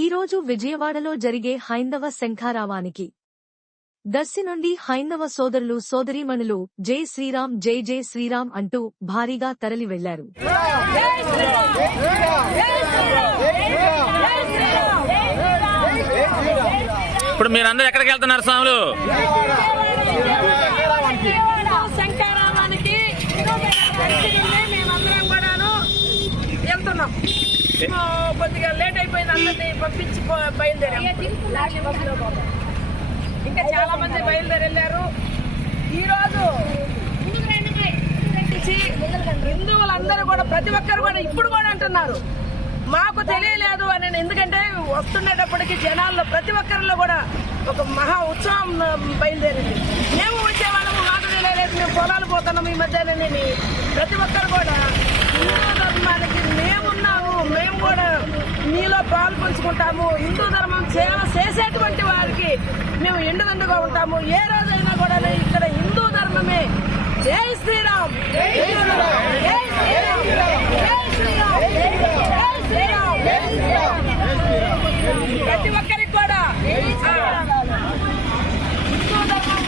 ఈరోజు విజయవాడలో జరిగే హైందవ శంఖారావానికి దర్శి నుండి హైందవ సోదరులు సోదరీమణులు జై శ్రీరామ్ జై జై శ్రీరామ్ అంటూ భారీగా తరలి వెళ్లారు. ఇప్పుడు మీరందరూ ఎక్కడికి వెళ్తున్నారు స్వాములు? శంఖారావానికి మేమందరం కూడాను వెళ్తున్నాం. కొద్దిగా లేట్ అయిపోయింది, అందరినీ పంపించి బయలుదేరాం. ఇంకా చాలా మంది బయలుదేరి వెళ్ళారు. ఈరోజు హిందువులందరూ కూడా ప్రతి ఒక్కరు కూడా ఇప్పుడు కూడా అంటున్నారు మాకు తెలియలేదు అని. ఎందుకంటే వస్తున్నప్పటికీ జనాల్లో ప్రతి ఒక్కరిలో కూడా ఒక మహా ఉత్సవం బయలుదేరింది. మేము వచ్చేవాళ్ళము, మాకు తెలియలేదు, మేము పొలాలు పోతున్నాము ఈ మధ్యాహ్నం. ప్రతి ఒక్కరు కూడా హిందూ ధర్మానికి మేమున్నాము, మేము కూడా మీలో పాలు పంచుకుంటాము. హిందూ ధర్మం సేవ చేసేటువంటి వారికి మేము ఎండుదండుగా ఉంటాము. ఏ రోజైనా కూడా ఇక్కడ హిందూ ధర్మమే. జై శ్రీరామ్, జై శ్రీరామ్, జై శ్రీరామ్, జై శ్రీరామ్, జై శ్రీరామ్, జై శ్రీరామ్. ప్రతి ఒక్కరికి కూడా హిందూ ధర్మం